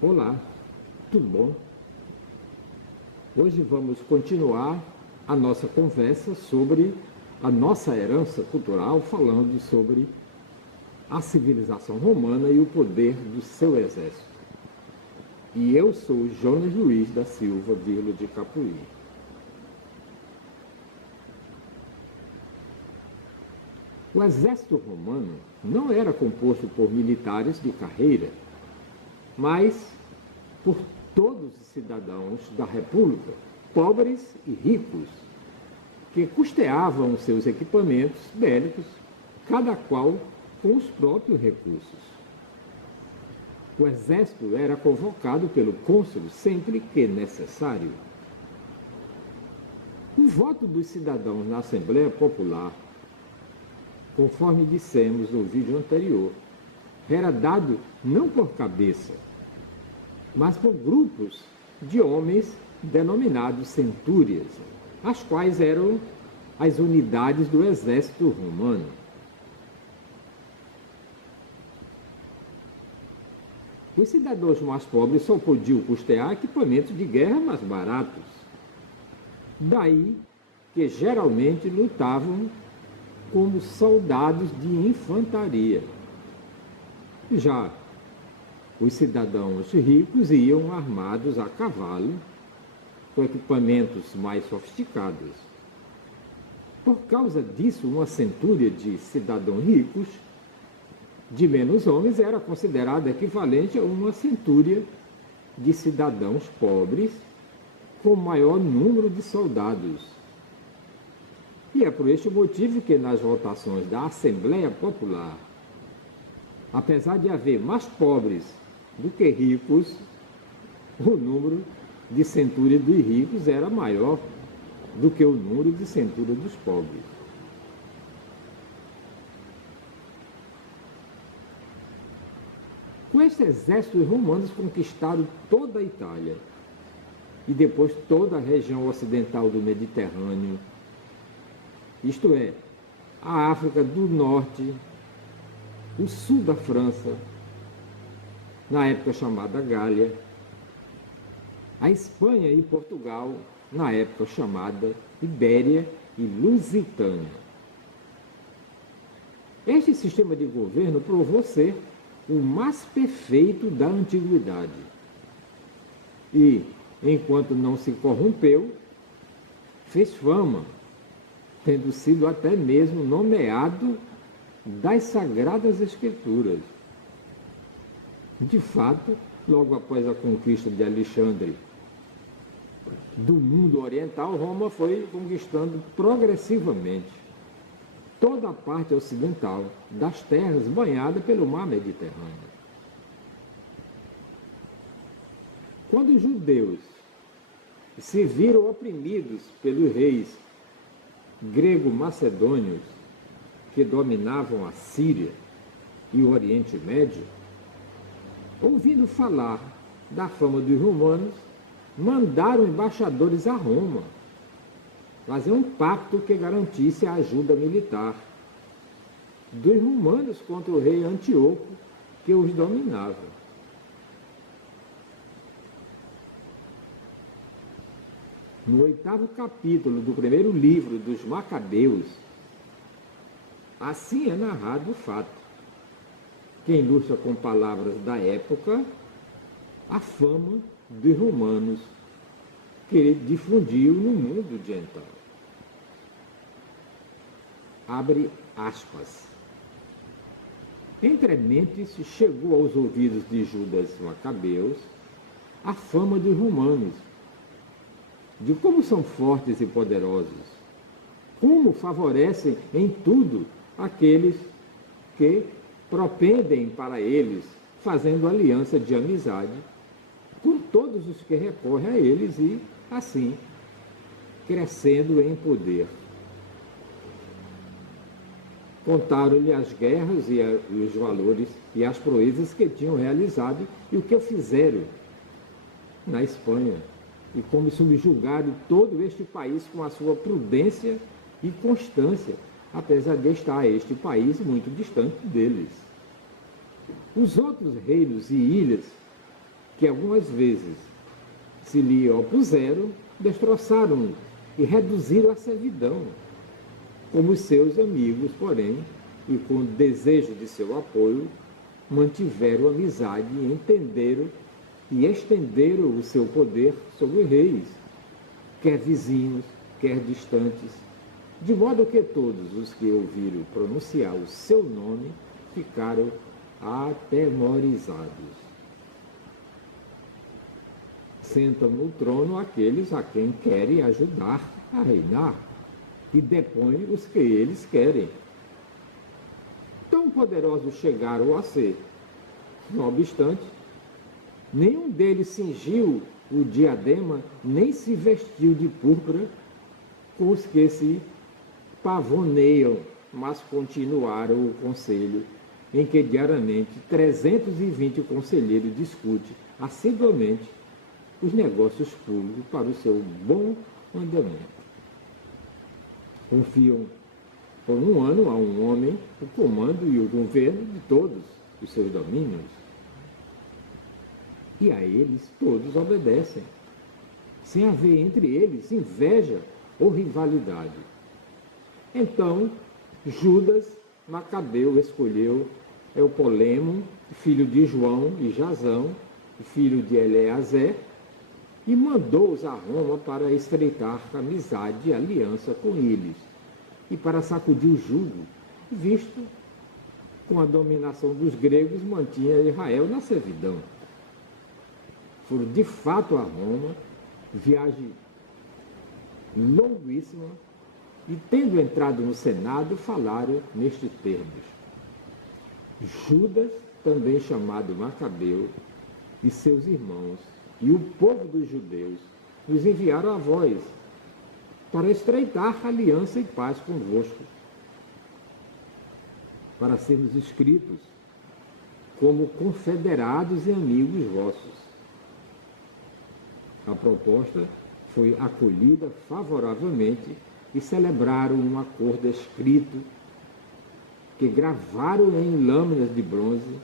Olá, tudo bom? Hoje vamos continuar a nossa conversa sobre a nossa herança cultural, falando sobre a civilização romana e o poder do seu exército. E eu sou Jonas Luiz da Silva, Virlo de Capuí. O exército romano não era composto por militares de carreira, mas por todos os cidadãos da República, pobres e ricos, que custeavam seus equipamentos bélicos, cada qual com os próprios recursos. O exército era convocado pelo cônsul sempre que necessário. O voto dos cidadãos na Assembleia Popular, conforme dissemos no vídeo anterior, era dado não por cabeça, mas por grupos de homens denominados centúrias, as quais eram as unidades do exército romano. Os cidadãos mais pobres só podiam custear equipamentos de guerra mais baratos. Daí que geralmente lutavam como soldados de infantaria. Já os cidadãos ricos iam armados a cavalo, com equipamentos mais sofisticados. Por causa disso, uma centúria de cidadãos ricos, de menos homens, era considerada equivalente a uma centúria de cidadãos pobres, com maior número de soldados. E é por este motivo que nas votações da Assembleia Popular, apesar de haver mais pobres do que ricos, o número de centúria dos ricos era maior do que o número de centúria dos pobres. Com este exército, os romanos conquistaram toda a Itália e depois toda a região ocidental do Mediterrâneo, isto é, a África do Norte, o sul da França, na época chamada Gália, a Espanha e Portugal, na época chamada Ibéria e Lusitânia. Este sistema de governo provou ser o mais perfeito da antiguidade. E, enquanto não se corrompeu, fez fama, tendo sido até mesmo nomeado das Sagradas Escrituras. De fato, logo após a conquista de Alexandre do mundo oriental, Roma foi conquistando progressivamente toda a parte ocidental das terras banhadas pelo mar Mediterrâneo. Quando os judeus se viram oprimidos pelos reis grego-macedônios que dominavam a Síria e o Oriente Médio, ouvindo falar da fama dos romanos, mandaram embaixadores a Roma fazer um pacto que garantisse a ajuda militar dos romanos contra o rei Antíoco, que os dominava. No 8º capítulo do primeiro livro dos Macabeus, assim é narrado o fato, que ilustra com palavras da época a fama dos romanos que ele difundiu no mundo oriental. Abre aspas. Entre mentes chegou aos ouvidos de Judas Macabeus a fama dos romanos, de como são fortes e poderosos, como favorecem em tudo aqueles que propendem para eles, fazendo aliança de amizade com todos os que recorrem a eles e, assim, crescendo em poder. Contaram-lhe as guerras e os valores e as proezas que tinham realizado e o que fizeram na Espanha, e como subjugaram todo este país com a sua prudência e constância, apesar de estar este país muito distante deles. Os outros reinos e ilhas que algumas vezes se lhe opuseram, destroçaram-no e reduziram à servidão. Como os seus amigos, porém, e com desejo de seu apoio, mantiveram amizade e entenderam e estenderam o seu poder sobre reis, quer vizinhos, quer distantes, de modo que todos os que ouviram pronunciar o seu nome ficaram atemorizados. Sentam no trono aqueles a quem querem ajudar a reinar e depõem os que eles querem. Tão poderosos chegaram a ser. Não obstante, nenhum deles cingiu o diadema, nem se vestiu de púrpura com os que se pavoneiam, mas continuaram o conselho, em que diariamente 320 conselheiros discutem assiduamente os negócios públicos para o seu bom andamento. Confiam por um ano a um homem o comando e o governo de todos os seus domínios. E a eles todos obedecem, sem haver entre eles inveja ou rivalidade. Então, Judas Macabeu escolheu Eupolemo, filho de João e Jasão, filho de Eleazar, e mandou-os a Roma para estreitar amizade e aliança com eles, e para sacudir o jugo, visto com a dominação dos gregos mantinha Israel na servidão. Foram de fato a Roma, viagem longuíssima, e tendo entrado no Senado, falaram nestes termos: Judas, também chamado Macabeu, e seus irmãos, e o povo dos judeus, nos enviaram a vós, para estreitar aliança e paz convosco, para sermos escritos como confederados e amigos vossos. A proposta foi acolhida favoravelmente e celebraram um acordo escrito que gravaram em lâminas de bronze,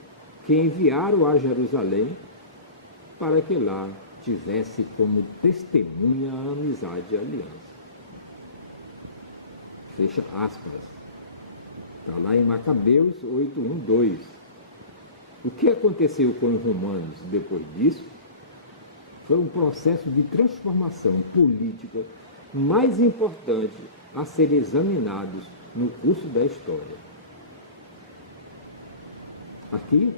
que enviaram a Jerusalém para que lá tivesse como testemunha a amizade e a aliança. Fecha aspas. Está lá em Macabeus 8:1-2. O que aconteceu com os romanos depois disso foi um processo de transformação política mais importante a ser examinados no curso da história. Aqui,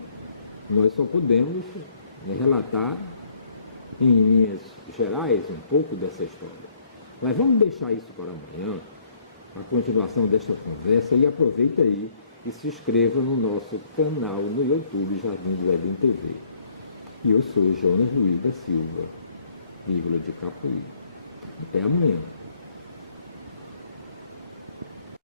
nós só podemos relatar, em linhas gerais, um pouco dessa história. Mas vamos deixar isso para amanhã, a continuação desta conversa, e aproveita aí e se inscreva no nosso canal no YouTube Jardim do Éden TV. E eu sou Jonas Luiz da Silva, vírgula de Capuí. Até amanhã.